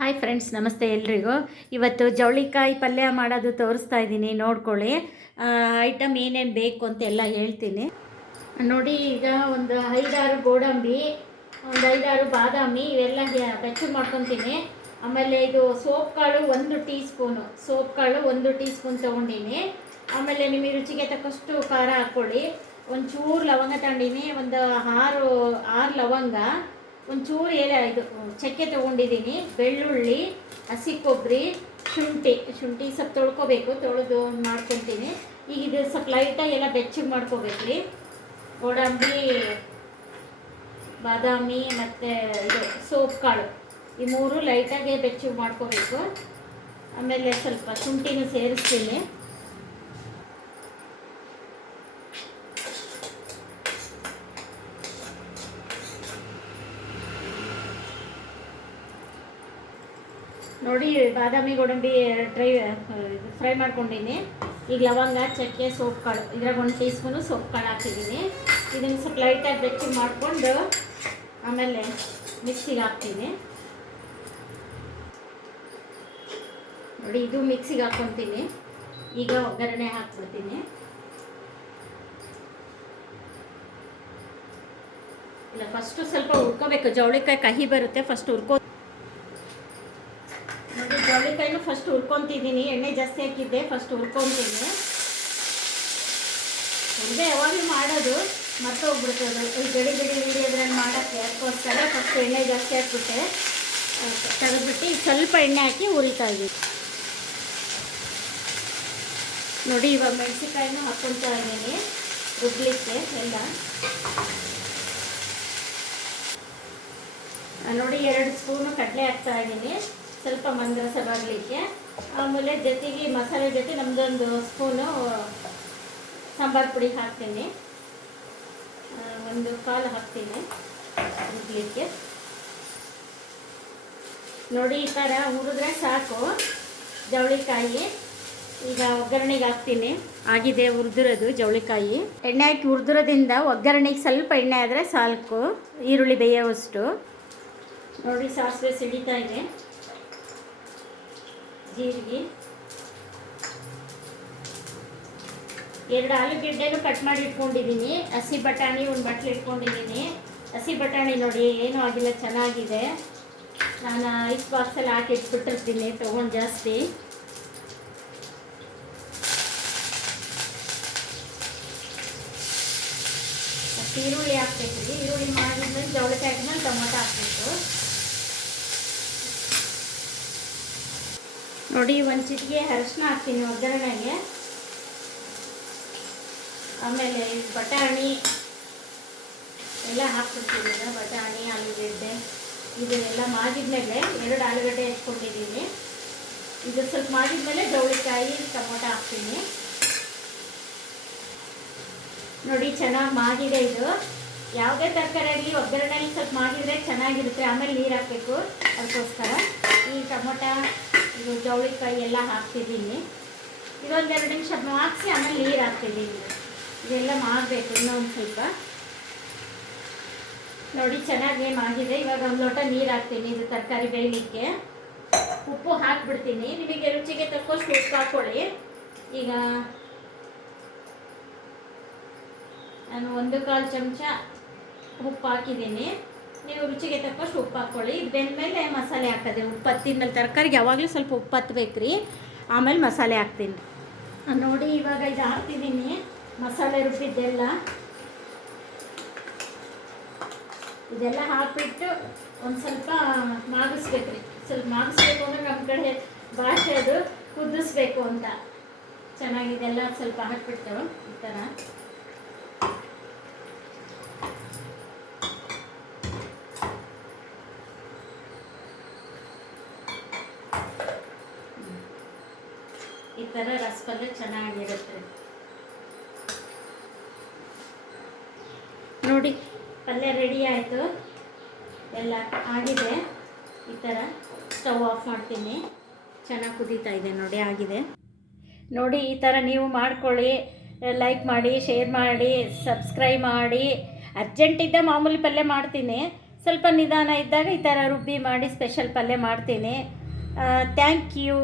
Hi friends ನಮಸ್ತೆ ಎಲ್ರಿಗೂ. ಇವತ್ತು ಜವಳಿಕಾಯಿ ಪಲ್ಯ ಮಾಡೋದು ತೋರಿಸ್ತಾ ಇದ್ದೀನಿ, ನೋಡ್ಕೊಳ್ಳಿ. ಐಟಮ್ ಏನೇನು ಬೇಕು ಅಂತ ಎಲ್ಲ ಹೇಳ್ತೀನಿ. ನೋಡಿ, ಈಗ ಒಂದು ಐದಾರು ಗೋಡಂಬಿ, ಒಂದು ಐದಾರು ಬಾದಾಮಿ, ಇವೆಲ್ಲ ಬೆಚ್ಚಗೆ ಮಾಡ್ಕೊತೀನಿ. ಆಮೇಲೆ ಇದು ಸೋಪ್ ಕಾಳು ಒಂದು ಟೀ ಸ್ಪೂನು ಸೋಪ್ ಕಾಳು ಒಂದು ಟೀ ಸ್ಪೂನ್ ತೊಗೊಂಡಿನಿ. ಆಮೇಲೆ ನಿಮಗೆ ರುಚಿಗೆ ತಕ್ಕಷ್ಟು ಖಾರ ಹಾಕ್ಕೊಳ್ಳಿ. ಒಂಚೂರು ಲವಂಗ ತಗೊಂಡಿನಿ, ಒಂದು ಆರು ಆರು ಲವಂಗ. ಒಂಚೂರು ಎಲೆ ಇದು ಚಕ್ಕೆ ತೊಗೊಂಡಿದ್ದೀನಿ. ಬೆಳ್ಳುಳ್ಳಿ, ಹಸಿ ಕೊಬ್ಬರಿ, ಶುಂಠಿ ಶುಂಠಿ ಸ್ವಲ್ಪ ತೊಳ್ಕೊಬೇಕು, ತೊಳೆದು ಮಾಡ್ಕೊತೀನಿ. ಈಗ ಇದು ಸ್ವಲ್ಪ ಲೈಟಾಗಿ ಎಲ್ಲ ಬೆಚ್ಚಗೆ ಮಾಡ್ಕೋಬೇಕು ರೀ. ಗೋಡಂಬಿ ಬಾದಾಮಿ ಮತ್ತು ಇದು ಸೋಪ್ ಕಾಳು ಈ ಮೂರು ಲೈಟಾಗಿ ಬೆಚ್ಚಗೆ ಮಾಡ್ಕೋಬೇಕು. ಆಮೇಲೆ ಸ್ವಲ್ಪ ಶುಂಠಿನೂ ಸೇರಿಸ್ತೀನಿ. ನೋಡಿ, ಬಾದಾಮಿ ಗೋಡಂಬಿ ಡ್ರೈ ಫ್ರೈ ಮಾಡ್ಕೊಂಡಿನಿ ಈಗ ಲವಂಗ, ಚಕ್ಕೆ, ಸೋಪ್ ಕಾಳು, ಇದ್ರಾಗ ಒಂದು ಟೀ ಸ್ಪೂನು ಸೋಪ್ ಕಾಳು ಹಾಕಿದ್ದೀನಿ. ಇದನ್ನು ಸ್ವಲ್ಪ ಲೈಟಾಗಿ ಬೆಚ್ಚಿ ಮಾಡಿಕೊಂಡು ಆಮೇಲೆ ಮಿಕ್ಸಿಗೆ ಹಾಕ್ತೀನಿ. ನೋಡಿ, ಇದು ಮಿಕ್ಸಿಗೆ ಹಾಕ್ಕೊತೀನಿ ಈಗ ಒಗ್ಗರಣೆ ಹಾಕ್ಬಿಡ್ತೀನಿ. ಇಲ್ಲ ಫಸ್ಟು ಸ್ವಲ್ಪ ಹುರ್ಕೋಬೇಕು. ಜವಳಿಕಾಯಿ ಕಹಿ ಬರುತ್ತೆ ಫಸ್ಟ್ ಹುರ್ಕೋ ನೋಡಿ ಫಸ್ಟ್ ಹುರ್ಕೊತಿದ್ದೀನಿ, ಎಣ್ಣೆ ಜಾಸ್ತಿ ಹಾಕಿದ್ದೆ ಫಸ್ಟ್ ಹುರ್ಕೊತೀನಿ. ಒಂದೇ ಯಾವಾಗಲೂ ಮಾಡೋದು ಮತ್ತೆ ಹೋಗ್ಬಿಡ್ತದೆ ಈ ಗಡಿ ಗಡಿ ಹಿಡಿಯೋದ್ರಲ್ಲಿ ಮಾಡೋಕ್ಕೆ, ಅದಕ್ಕೋಸ್ಕರ ಫಸ್ಟ್ ಎಣ್ಣೆ ಜಾಸ್ತಿ ಹಾಕ್ಬಿಟ್ಟೆ. ತೆಗೆದ್ಬಿಟ್ಟು ಸ್ವಲ್ಪ ಎಣ್ಣೆ ಹಾಕಿ ಹುರಿತಾ ಇದ್ದೀವಿ ನೋಡಿ, ಇವಾಗ ಮೆಣಸಿನ್ಕಾಯಿನೂ ಹಾಕ್ಕೊತಾ ಇದ್ದೀನಿ, ರುಬ್ಲಿಕ್ಕೆ ಎಲ್ಲ. ನೋಡಿ, ಎರಡು ಸ್ಪೂನು ಕಡಲೆ ಹಾಕ್ತಾ ಇದ್ದೀನಿ. ಸ್ವಲ್ಪ ಮಂದರಸ ಬರಲಿಕ್ಕೆ ಆಮೇಲೆ ಜೊತೆಗೆ ಮಸಾಲೆ ಜೊತೆ ನಮ್ಮದೊಂದು ಸ್ಪೂನು ಸಾಂಬಾರು ಪುಡಿ ಹಾಕ್ತೀನಿ. ಒಂದು ಕಾಲು ಹಾಕ್ತೀನಿ ಹುಡ್ಲಿಕ್ಕೆ ನೋಡಿ ಈ ಥರ ಹುರಿದ್ರೆ ಸಾಕು. ಜವಳಿಕಾಯಿ ಈಗ ಒಗ್ಗರಣೆಗೆ ಹಾಕ್ತೀನಿ. ಆಗಿದೆ ಹುರಿದಿರೋದು ಜವಳಿಕಾಯಿ. ಎಣ್ಣೆ ಹಾಕಿ ಹುರಿದಿರೋದ್ರಿಂದ ಒಗ್ಗರಣೆಗೆ ಸ್ವಲ್ಪ ಎಣ್ಣೆ ಆದರೆ ಸಾಕು ಈರುಳ್ಳಿ ಬೇಯೋವಷ್ಟು. ನೋಡಿ ಸಾಸಿವೆ ಸಿಡಿತಾ ಇದೆ. ಜೀರಿಗೆ. ಎರಡು ಆಲೂಗೆಡ್ಡೆನೂ ಕಟ್ ಮಾಡಿ ಇಟ್ಕೊಂಡಿದ್ದೀನಿ. ಹಸಿ ಬಟಾಣಿ ಒಂದು ಬಟ್ಲು ಇಟ್ಕೊಂಡಿದ್ದೀನಿ. ಹಸಿ ಬಟಾಣಿ ನೋಡಿ, ಏನೂ ಆಗಿಲ್ಲ, ಚೆನ್ನಾಗಿದೆ. ನಾನು ಐಸ್ ಬಾಕ್ಸಲ್ಲಿ ಹಾಕಿ ಇಟ್ಬಿಟ್ಟಿರ್ತೀನಿ, ತೊಗೊಂಡು ಜಾಸ್ತಿ. ಈರುಳ್ಳಿ ಹಾಕ್ಬೇಕು ಈರುಳ್ಳಿ ಮಾಡಿದ್ಮೇಲೆ ಜವಳಿಕಾಯಿ ಹಾಕಿದ್ಮೇಲೆ ಟೊಮೊಟೊ ಹಾಕಬೇಕು. ನೋಡಿ, ಒಂದು ಚಿಟಿಗೆ ಅರಶಿನ ಹಾಕ್ತೀನಿ ಒಗ್ಗರಣೆಗೆ. ಆಮೇಲೆ ಬಟಾಣಿ ಎಲ್ಲ ಹಾಕ್ಬಿಡ್ತೀನಿ ಬಟಾಣಿ, ಆಲೂಗೆಡ್ಡೆ, ಇದನ್ನೆಲ್ಲ ಮಾಡಿದ್ಮೇಲೆ ಎರಡು ಆಲೂಗಡ್ಡೆ ಹೆಚ್ಕೊಂಡಿದ್ದೀನಿ ಇದು ಸ್ವಲ್ಪ ಮಾಡಿದ್ಮೇಲೆ ಜವಳಿಕಾಯಿ, ಟೊಮೊಟೊ ಹಾಕ್ತೀನಿ. ನೋಡಿ, ಚೆನ್ನಾಗಿ ಮಾಡಿದೆ ಇದು. ಯಾವುದೇ ತರಕಾರಿ ಆಗಲಿ ಒಗ್ಗರಣೆಯಲ್ಲಿ ಸ್ವಲ್ಪ ಮಾಡಿದರೆ ಚೆನ್ನಾಗಿರುತ್ತೆ. ಆಮೇಲೆ ನೀರು ಹಾಕಬೇಕು. ಅದಕ್ಕೋಸ್ಕರ ಈ ಟೊಮೊಟೊ ಇದು ಜವಳಿಕಾಯಿ ಎಲ್ಲ ಹಾಕ್ತಿದ್ದೀನಿ. ಇದೊಂದು ಎರಡು ನಿಮಿಷ ಮಾಡಿಸಿ ಆಮೇಲೆ ನೀರು ಹಾಕ್ತಿದ್ದೀನಿ. ಇದೆಲ್ಲ ಮಾಡಬೇಕು ಇನ್ನೊಂದು ಸ್ವಲ್ಪ. ನೋಡಿ, ಚೆನ್ನಾಗಿ ಆಗಿದೆ. ಇವಾಗ ಒಂದು ಲೋಟ ನೀರು ಹಾಕ್ತೀನಿ ಇದು ತರಕಾರಿ ಬೇಯಲಿಕ್ಕೆ. ಉಪ್ಪು ಹಾಕ್ಬಿಡ್ತೀನಿ. ನಿಮಗೆ ರುಚಿಗೆ ತಕ್ಕಷ್ಟು ಉಪ್ಪು ಹಾಕ್ಕೊಳ್ಳಿ. ಈಗ ನಾನು ಒಂದು ಕಾಲು ಚಮಚ ಉಪ್ಪು ಹಾಕಿದ್ದೀನಿ. ನೀವು ರುಚಿಗೆ ತಕ್ಕಷ್ಟು ಉಪ್ಪು ಹಾಕ್ಕೊಳ್ಳಿ. ಇದು ಬೆಂದಮೇಲೆ ಮಸಾಲೆ ಹಾಕೋದು ಉಪ್ಪು ಹತ್ತಿದ್ಮೇಲೆ ತರಕಾರಿಗೆ ಯಾವಾಗಲೂ ಸ್ವಲ್ಪ ಉಪ್ಪು ಹತ್ಬೇಕು ಆಮೇಲೆ ಮಸಾಲೆ ಹಾಕ್ತೀನಿ. ನೋಡಿ, ಇವಾಗ ಇದು ಹಾಕ್ತಿದ್ದೀನಿ. ಮಸಾಲೆ ರುಬ್ಬಿದ್ದೆಲ್ಲ. ಇದೆಲ್ಲ ಹಾಕಿಬಿಟ್ಟು ಒಂದು ಸ್ವಲ್ಪ ಮಾಗಿಸ್ಬೇಕು ರೀ ಸ್ವಲ್ಪ ಮಾಗಿಸ್ಬೇಕು ಅಂದರೆ ನಮ್ಮ ಕಡೆ ಭಾಷೆ ಅದು ಕುದಿಸ್ಬೇಕು ಅಂತ. ಚೆನ್ನಾಗಿದೆಲ್ಲ ಸ್ವಲ್ಪ ಹಾಕ್ಬಿಡ್ತೇವೆ ಈ ಥರ ಥರ ರಸಪಲ್ಯ ಚೆನ್ನಾಗಿರುತ್ತೆ. ನೋಡಿ, ಪಲ್ಯ ರೆಡಿ ಆಯಿತು. ಎಲ್ಲ ಆಗಿದೆ. ಈ ಥರ ಸ್ಟವ್ ಆಫ್ ಮಾಡ್ತೀನಿ. ಚೆನ್ನಾಗಿ ಕುದೀತಾ ಇದೆ ನೋಡಿ, ಆಗಿದೆ. ನೋಡಿ, ಈ ಥರ ನೀವು ಮಾಡ್ಕೊಳ್ಳಿ ಲೈಕ್ ಮಾಡಿ ಶೇರ್ ಮಾಡಿ ಸಬ್ಸ್ಕ್ರೈಬ್ ಮಾಡಿ. ಅರ್ಜೆಂಟಿದ್ದ ಮಾಮೂಲಿ ಪಲ್ಯ ಮಾಡ್ತೀನಿ. ಸ್ವಲ್ಪ ನಿಧಾನ ಇದ್ದಾಗ ಈ ಥರ ರುಬ್ಬಿ ಮಾಡಿ ಸ್ಪೆಷಲ್ ಪಲ್ಯ ಮಾಡ್ತೀನಿ. Thank you